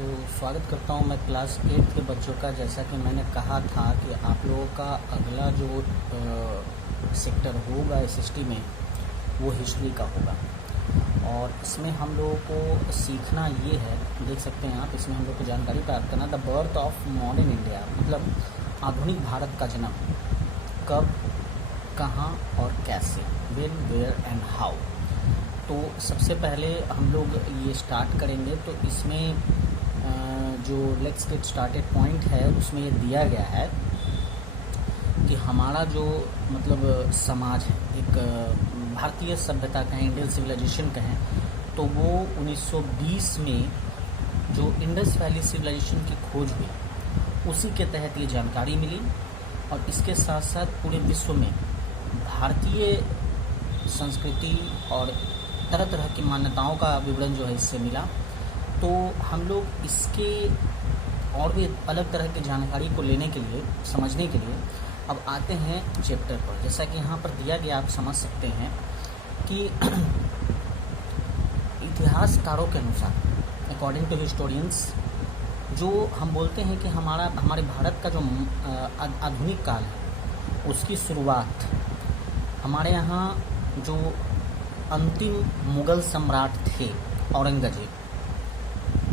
तो स्वागत करता हूं मैं क्लास 8 के बच्चों का। जैसा कि मैंने कहा था कि आप लोगों का अगला जो सेक्टर होगा एसएसटी में वो हिस्ट्री का होगा। और इसमें हम लोगों को सीखना ये है, देख सकते हैं आप, इसमें हम लोग को जानकारी प्राप्त करना the birth of modern India, मतलब आधुनिक भारत का जन्म कब, कहाँ और कैसे, व्हेन, वेयर एंड हाउ। तो सबसे पहले हम लोग ये स्टार्ट करेंगे। तो इसमें जो लेट्स गेट स्टार्टेड पॉइंट है उसमें ये दिया गया है कि हमारा जो मतलब समाज है, एक भारतीय सभ्यता कहें, इंडियन सिविलाइजेशन कहें, तो वो 1920 में जो इंडस वैली सिविलाइजेशन की खोज हुई उसी के तहत ये जानकारी मिली। और इसके साथ साथ पूरे विश्व में भारतीय संस्कृति और तरह तरह की मान्यताओं का विवरण जो है इससे मिला। तो हम लोग इसके और भी अलग तरह की जानकारी को लेने के लिए, समझने के लिए अब आते हैं चैप्टर पर। जैसा कि यहाँ पर दिया गया, आप समझ सकते हैं कि इतिहासकारों के अनुसार, अकॉर्डिंग टू हिस्टोरियंस, जो हम बोलते हैं कि हमारे भारत का जो आधुनिक काल है उसकी शुरुआत हमारे यहाँ जो अंतिम मुग़ल सम्राट थे औरंगज़ेब,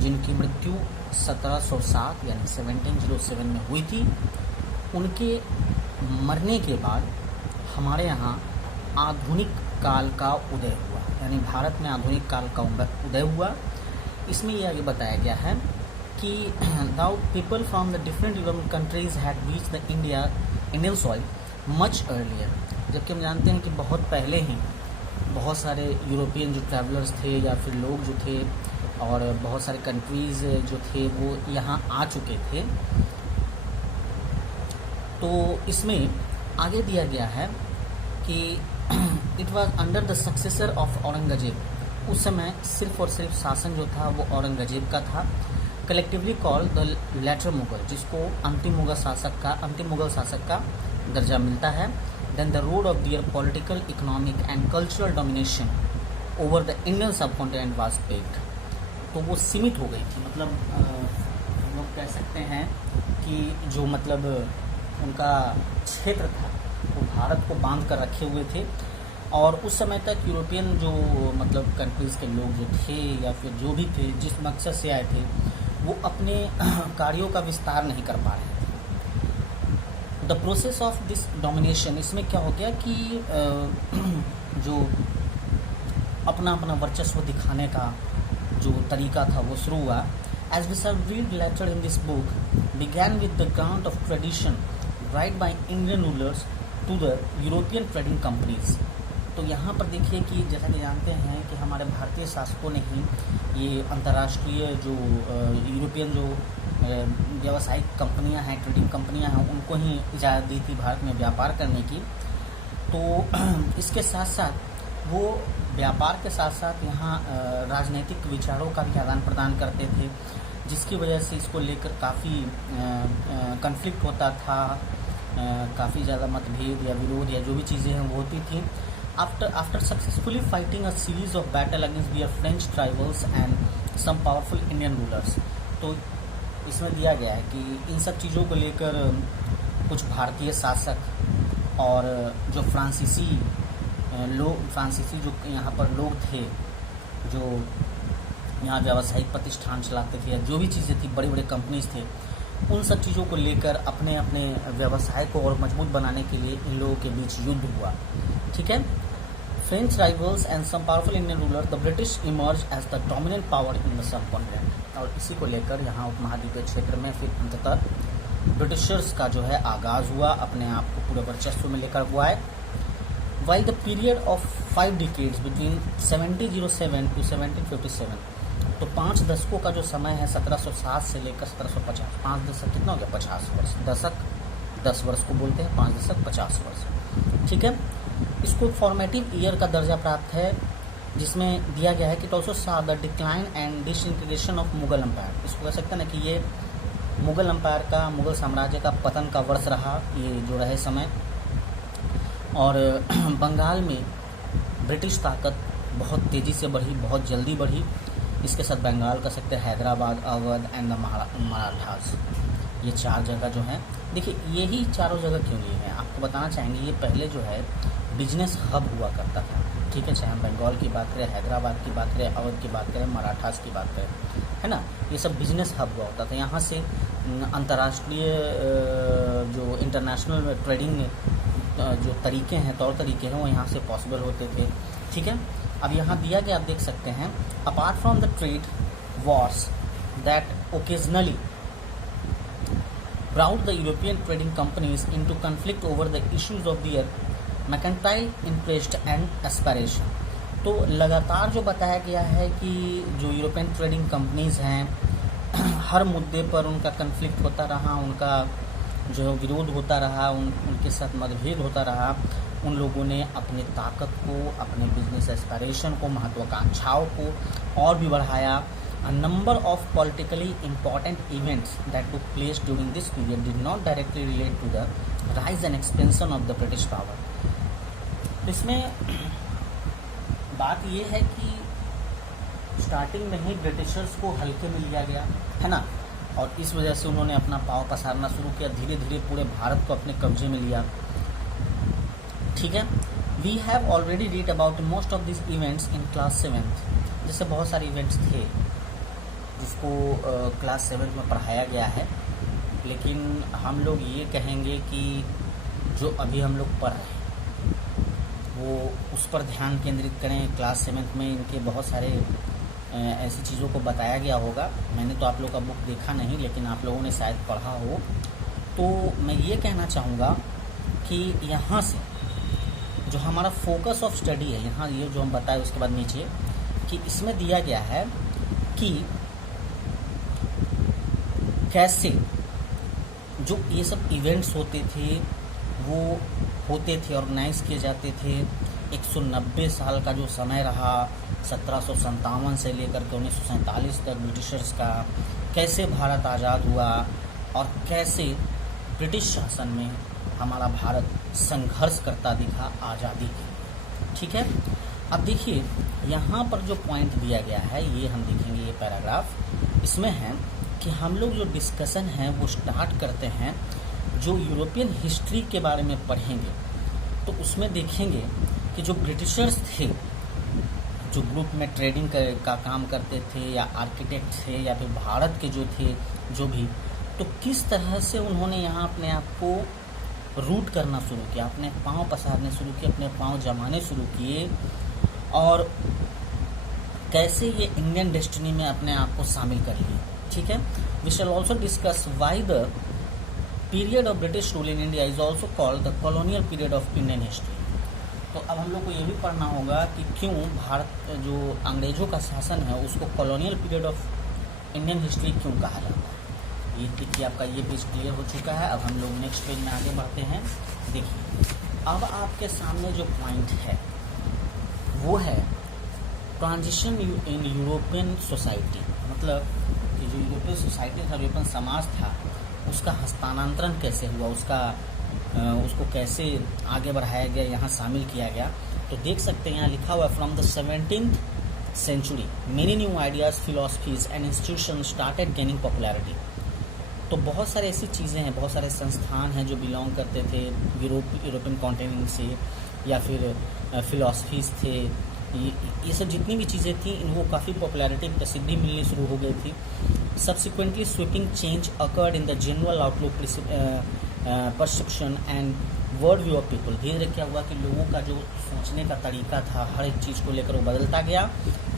जिनकी मृत्यु 1707 यानी 1707 में हुई थी, उनके मरने के बाद हमारे यहाँ आधुनिक काल का उदय हुआ, यानी भारत में आधुनिक काल का उदय हुआ। इसमें यह बताया गया है कि now people from the different European countries had reached the Indian soil much earlier. जबकि हम जानते हैं कि बहुत पहले ही बहुत सारे यूरोपियन जो ट्रैवलर्स थे या फिर लोग जो थे और बहुत सारे कंट्रीज़ जो थे वो यहाँ आ चुके थे। तो इसमें आगे दिया गया है कि it was under the successor of Aurangzeb. उस समय सिर्फ और सिर्फ शासन जो था वो औरंगज़ेब का था। Collectively called the later Mughal, जिसको अंतिम मुगल शासक का दर्जा मिलता है। Then the road of their political, economic and cultural domination over the Indian subcontinent was paved। तो वो सीमित हो गई थी, मतलब हम लोग कह सकते हैं कि जो मतलब उनका क्षेत्र था वो भारत को बांध कर रखे हुए थे। और उस समय तक यूरोपियन जो मतलब कंट्रीज़ के लोग जो थे या फिर जो भी थे, जिस मकसद से आए थे, वो अपने कार्यों का विस्तार नहीं कर पा रहे थे। The process of this domination, इसमें क्या हो गया कि जो अपना अपना वर्चस्व दिखाने का जो तरीका था वो शुरू हुआ। As we shall read later in this book began with the grant of tradition right by Indian rulers to the European trading companies. तो यहाँ पर देखिए कि जैसा कि जानते हैं कि हमारे भारतीय शासकों ने ही ये अंतर्राष्ट्रीय जो यूरोपियन जो व्यावसायिक कंपनियां हैं, ट्रेडिंग कंपनियां हैं, उनको ही इजाज़त दी थी भारत में व्यापार करने की। तो इसके साथ साथ वो व्यापार के साथ साथ यहाँ राजनीतिक विचारों का भी आदान प्रदान करते थे, जिसकी वजह से इसको लेकर काफ़ी कन्फ्लिक्ट होता था, काफ़ी ज़्यादा मतभेद या विरोध या जो भी चीज़ें हैं वो होती थी। After successfully fighting a series of battle against their French rivals and some powerful Indian rulers, तो इसमें दिया गया है कि इन सब चीज़ों को लेकर कुछ भारतीय शासक और जो फ्रांसीसी जो यहाँ पर लोग थे, जो यहाँ व्यावसायिक प्रतिष्ठान चलाते थे या जो भी चीज़ें थी, बड़े बड़े कंपनीज थे, उन सब चीज़ों को लेकर अपने अपने व्यवसाय को और मजबूत बनाने के लिए इन लोगों के बीच युद्ध हुआ। ठीक है। French rivals and some powerful Indian ruler, the British emerge as the dominant power in the subcontinent. और इसी को लेकर यहाँ उपमहाद्वीपीय क्षेत्र में फिर अंततः ब्रिटिशर्स का जो है आगाज़ हुआ, अपने आप को पूरे वर्चस्व में लेकर हुआ है। While the period of 5 decades between 1707 to 1757, तो 5 दशकों का जो समय है 1707 से लेकर 1750, 5 दशक कितना हो गया, 50 वर्ष। दशक 10 वर्ष को बोलते हैं, 5 दशक 50 वर्ष। ठीक है। इसको फॉर्मेटिव ईयर का दर्जा प्राप्त है, जिसमें दिया गया है कि also saw the decline and disintegration of Mughal empire. इसको कह सकते हैं ना कि ये मुगल एम्पायर का, मुगल साम्राज्य का पतन का वर्ष रहा ये जो रहे समय। और बंगाल में ब्रिटिश ताकत बहुत तेज़ी से बढ़ी, बहुत जल्दी बढ़ी। इसके साथ बंगाल कर सकते हैं, हैदराबाद, अवध एंड द मराठास। ये 4 जगह जो हैं, देखिए यही चारों जगह क्यों लिए हैं आपको बताना चाहेंगे। ये पहले जो है बिजनेस हब हुआ करता था, ठीक है, चाहे हम बंगाल की बात करें, हैदराबाद की बात करें, अवध की बात करें, मराठास की बात करें, है ना। ये सब बिजनेस हब हुआ होता था। यहाँ से अंतर्राष्ट्रीय जो इंटरनेशनल ट्रेडिंग जो तरीके हैं, तौर तरीके हैं, वो यहाँ से पॉसिबल होते थे, ठीक है। अब यहाँ दिया गया आप देख सकते हैं, apart from the trade Wars that occasionally brought the European trading companies into conflict over the issues of their mercantile interest and aspiration। तो लगातार जो बताया गया है कि जो यूरोपियन ट्रेडिंग कंपनीज हैं हर मुद्दे पर उनका कन्फ्लिक्ट होता रहा, उनका जो विरोध होता रहा, उनके साथ मतभेद होता रहा। उन लोगों ने अपनी ताकत को, अपने बिजनेस एस्पायरेशन को, महत्वाकांक्षाओं को और भी बढ़ाया। A number of politically important events that took place during this period did not directly relate to the rise and expansion of the British power। इसमें बात ये है कि स्टार्टिंग में ही ब्रिटिशर्स को हल्के में लिया गया, है ना, और इस वजह से उन्होंने अपना पाँव पसारना शुरू किया, धीरे धीरे पूरे भारत को अपने कब्जे में लिया, ठीक है। We have already read about most of this events in class 7th। जैसे बहुत सारे इवेंट्स थे जिसको क्लास 7th में पढ़ाया गया है, लेकिन हम लोग ये कहेंगे कि जो अभी हम लोग पढ़ रहे हैं वो उस पर ध्यान केंद्रित करें। क्लास 7th में इनके बहुत सारे ऐसी चीज़ों को बताया गया होगा। मैंने तो आप लोग का बुक देखा नहीं, लेकिन आप लोगों ने शायद पढ़ा हो। तो मैं ये कहना चाहूँगा कि यहाँ से जो हमारा फोकस ऑफ स्टडी है, यहाँ ये जो हम बताए उसके बाद नीचे कि इसमें दिया गया है कि कैसे जो ये सब इवेंट्स होते थे वो होते थे, ऑर्गेनाइज किए जाते थे। 190 साल का जो समय रहा 1757 से लेकर के 1947 तक ब्रिटिशर्स का, कैसे भारत आज़ाद हुआ और कैसे ब्रिटिश शासन में हमारा भारत संघर्ष करता दिखा आज़ादी की, ठीक है। अब देखिए यहाँ पर जो पॉइंट दिया गया है ये हम देखेंगे, ये पैराग्राफ इसमें है कि हम लोग जो डिस्कशन है वो स्टार्ट करते हैं जो यूरोपियन हिस्ट्री के बारे में पढ़ेंगे। तो उसमें देखेंगे कि जो ब्रिटिशर्स थे, जो ग्रुप में ट्रेडिंग का काम करते थे या आर्किटेक्ट थे या फिर भारत के जो थे जो भी, तो किस तरह से उन्होंने यहाँ अपने आप को रूट करना शुरू किया, अपने पाँव पसारने शुरू किए, अपने पाँव जमाने शुरू किए और कैसे ये इंडियन डेस्टिनी में अपने आप को शामिल कर लिए, ठीक है। We shall also discuss why the period of British rule in India is also called the colonial period of Indian history. तो अब हम लोग को ये भी पढ़ना होगा कि क्यों भारत जो अंग्रेजों का शासन है उसको colonial period of Indian history क्यों कहा जाता है। ये देखिए आपका ये पेज क्लियर हो चुका है। अब हम लोग नेक्स्ट पेज में आगे बढ़ते हैं। देखिए अब आपके सामने जो पॉइंट है वो है ट्रांजिशन इन यूरोपियन सोसाइटी, मतलब कि जो यूरोपियन सोसाइटी था, यूरोपियन समाज था, उसका हस्तांतरण कैसे हुआ, उसको कैसे आगे बढ़ाया गया, यहाँ शामिल किया गया। तो देख सकते हैं यहाँ लिखा हुआ है from the 17th century many new ideas, philosophies and institution started gaining popularity. तो बहुत सारे ऐसी चीज़ें हैं, बहुत सारे संस्थान हैं जो बिलोंग करते थे यूरोपियन कॉन्टिनेंट से, या फिर फिलोसफीज थे, ये सब जितनी भी चीज़ें थी इनको काफ़ी पॉपुलैरिटी, प्रसिद्धि मिलनी शुरू हो गई थी। Subsequently sweeping change occurred in the general outlook, perception and word view of people. धीरे धीरे क्या हुआ कि लोगों का जो सोचने का तरीका था हर एक चीज़ को लेकर वो बदलता गया।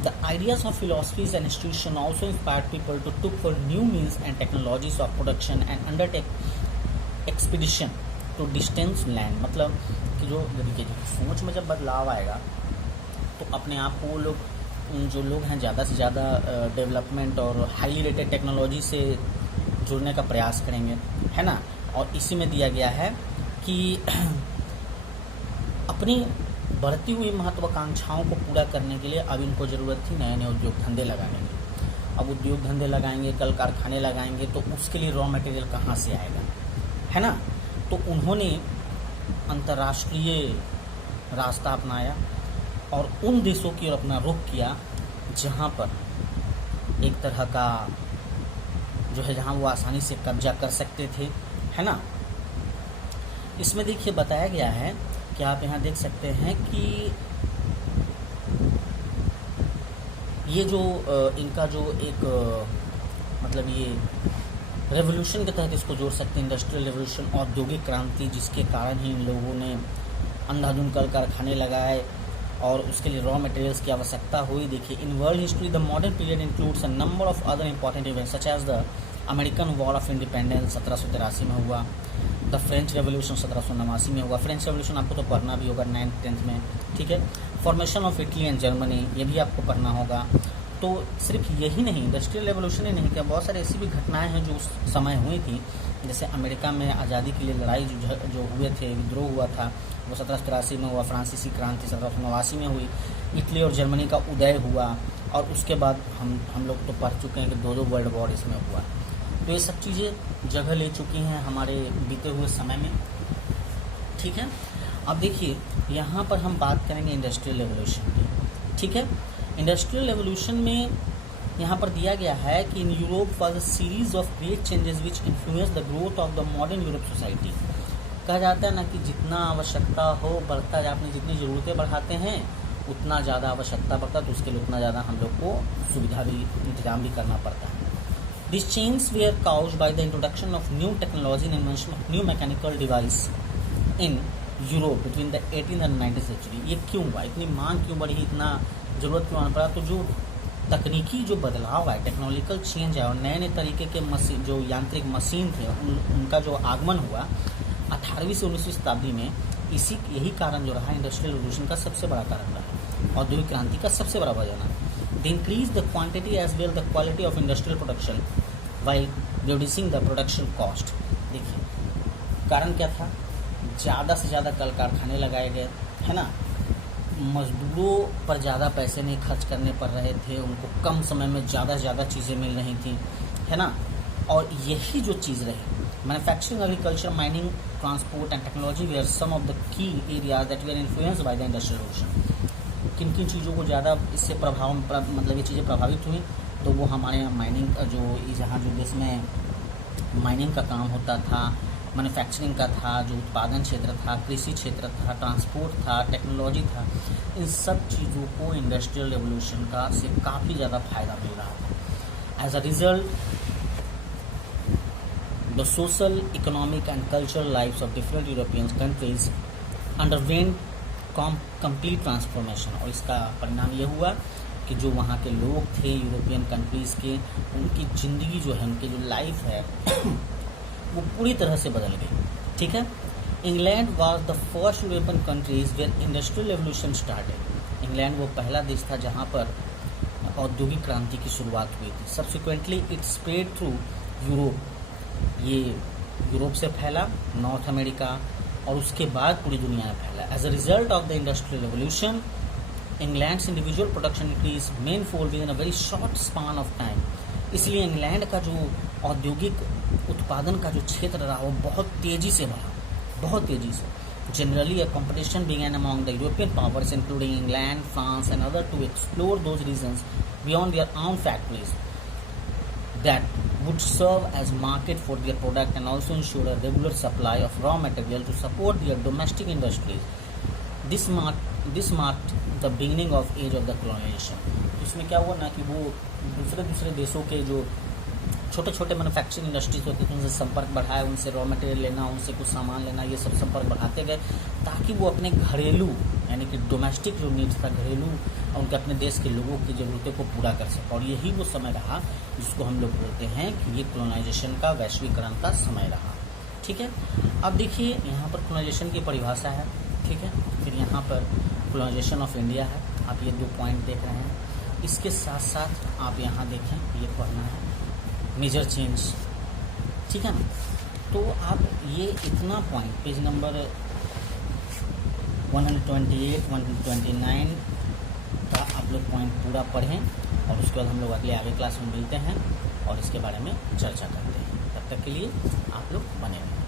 The ideas of philosophies and institution also inspired people to took for new means and technologies of production and undertake expedition to distance land. मतलब कि जो सोच में जब बदलाव आएगा तो अपने आप को वो लोग, जो लोग हैं, ज़्यादा से ज़्यादा डेवलपमेंट और हाईली रेटेड टेक्नोलॉजी से जुड़ने का प्रयास करेंगे, है ना। और इसी में दिया गया है कि अपनी बढ़ती हुई महत्वाकांक्षाओं को पूरा करने के लिए अब इनको ज़रूरत थी नए नए उद्योग धंधे लगाने की। अब उद्योग धंधे लगाएंगे, कल कारखाने लगाएंगे, तो उसके लिए रॉ मटेरियल कहाँ से आएगा, है ना। तो उन्होंने अंतर्राष्ट्रीय रास्ता अपनाया और उन देशों की ओर अपना रुख किया जहाँ पर एक तरह का जो है जहाँ वो आसानी से कब्जा कर सकते थे, है ना। इसमें देखिए बताया गया है कि आप यहाँ देख सकते हैं कि ये जो इनका जो एक मतलब ये रेवोल्यूशन के तहत इसको जोड़ सकते हैं, इंडस्ट्रियल रेवोल्यूशन, औद्योगिक क्रांति, जिसके कारण ही इन लोगों ने अंधाधुंध कल कारखाने लगाए और उसके लिए रॉ मटेरियल्स की आवश्यकता हुई। देखिए, in world history the modern period includes a number of other important events such as the American war of independence 1783 में हुआ, द फ्रेंच रेवोल्यूशन 1789 में हुआ। फ्रेंच रेवोल्यूशन आपको तो पढ़ना भी होगा 9th 10th में, ठीक है। Formation of Italy and Germany, ये भी आपको पढ़ना होगा। तो सिर्फ यही नहीं, इंडस्ट्रियल रेवोल्यूशन ही नहीं, क्या बहुत सारी ऐसी भी घटनाएं हैं जो उस समय हुई थी। जैसे अमेरिका में आज़ादी के लिए लड़ाई जो हुए थे, विद्रोह हुआ था, वो 1783 में हुआ। फ्रांसीसी क्रांति 1789 में हुई। इटली और जर्मनी का उदय हुआ, और उसके बाद हम लोग तो पढ़ चुके हैं कि 2 वर्ल्ड वॉर इसमें हुआ। तो ये सब चीज़ें जगह ले चुकी हैं हमारे बीते हुए समय में, ठीक है। अब देखिए, यहाँ पर हम बात करेंगे इंडस्ट्रियल रेवोल्यूशन की, ठीक है। इंडस्ट्रियल रेवोल्यूशन में यहाँ पर दिया गया है कि in Europe was a series of great changes which influence the growth of the modern Europe society. कहा जाता है ना कि जितना आवश्यकता हो बढ़ता है, आपने जितनी ज़रूरतें बढ़ाते हैं उतना ज़्यादा आवश्यकता बढ़ता है, तो उसके लिए उतना ज़्यादा हम लोग को सुविधा भी, इंतजाम भी करना पड़ता है। These changes were caused by the introduction of new technology and invention of new mechanical device in Europe between the 18th and 19th century। ये क्यों हुआ, इतनी मांग क्यों बढ़ी, इतना ज़रूरत क्यों आना पड़ा? तो जो तकनीकी जो बदलाव है, टेक्नोलॉजिकल चेंज है, और नए नए तरीके के मशीन, जो यांत्रिक मशीन थे, उनका जो आगमन हुआ 18वीं से 19वीं शताब्दी में, यही कारण जो रहा इंडस्ट्रियल रेवोल्यूशन का सबसे बड़ा कारण रहा, औद्योगिक क्रांति का सबसे बड़ा वजह रहा। They increase the quantity as well the quality of industrial production while reducing the production cost। देखिए, कारण क्या था? ज़्यादा से ज़्यादा कल कारखाने लगाए गए, है ना। मजदूरों पर ज़्यादा पैसे नहीं खर्च करने पड़ रहे थे, उनको कम समय में ज़्यादा से ज़्यादा चीज़ें मिल रही थी, है ना। और यही जो चीज़ रही, manufacturing, agriculture, mining, transport and technology were some of the key areas that were influenced by the industrial revolution. किन किन चीज़ों को ज़्यादा इससे मतलब ये चीज़ें प्रभावित हुई, तो वो हमारे यहाँ माइनिंग का जहाँ जो देश में माइनिंग का काम होता था, मैन्युफैक्चरिंग का था, जो उत्पादन क्षेत्र था, कृषि क्षेत्र था, ट्रांसपोर्ट था, टेक्नोलॉजी था, इन सब चीज़ों को इंडस्ट्रियल रेवोल्यूशन का से काफ़ी ज़्यादा फायदा मिल रहा था। As a result the social, economic and cultural lifes of different European countries underwent complete transformation. और इसका परिणाम ये हुआ कि जो वहाँ के लोग थे यूरोपियन कंट्रीज़ के, उनकी ज़िंदगी जो है, उनकी जो लाइफ है वो पूरी तरह से बदल गई, ठीक है। England was the first European countries where industrial revolution started. England वो पहला देश था जहाँ पर औद्योगिक क्रांति की शुरुआत हुई थी। Subsequently it spread through Europe, ये यूरोप से फैला, नॉर्थ अमेरिका, और उसके बाद पूरी दुनिया में फैला। As a result of the industrial revolution England's individual production increase manifold within a very short span of time. इसलिए इंग्लैंड का जो औद्योगिक उत्पादन का जो क्षेत्र रहा वो बहुत तेज़ी से बढ़ा, बहुत तेज़ी से। Generally a competition began among the European powers including England, France and other to explore those regions beyond their own factories that would serve as market for their product and also ensure a regular supply of raw material to support their domestic industries. This marked the beginning of age of the colonization। इसमें क्या हुआ ना कि वो दूसरे देशों के जो छोटे छोटे मैन्युफैक्चरिंग इंडस्ट्रीज होते थे उनसे संपर्क बढ़ाया, उनसे रॉ मटेरियल लेना, उनसे कुछ सामान लेना, ये सब संपर्क बढ़ाते गए ताकि वो अपने घरेलू यानी कि डोमेस्टिक जो नीड्स था, घरेलू और उनके अपने देश के लोगों की ज़रूरतों को पूरा कर सके। और यही वो समय रहा जिसको हम लोग बोलते हैं कि ये कॉलोनाइजेशन का, वैश्वीकरण का समय रहा, ठीक है। अब देखिए यहाँ पर कॉलोनाइजेशन की परिभाषा है, ठीक है। फिर यहाँ पर कॉलोनाइजेशन ऑफ इंडिया है। आप ये 2 पॉइंट देख रहे हैं। इसके साथ साथ आप यहाँ देखें, ये पढ़ना है मेजर चेंज, ठीक है ना। तो आप ये इतना पॉइंट पेज नंबर 128, 129 का आप लोग पॉइंट पूरा पढ़ें, और उसके बाद हम लोग अगले आगे क्लास में मिलते हैं और इसके बारे में चर्चा करते हैं। तब तक के लिए आप लोग बने रहें।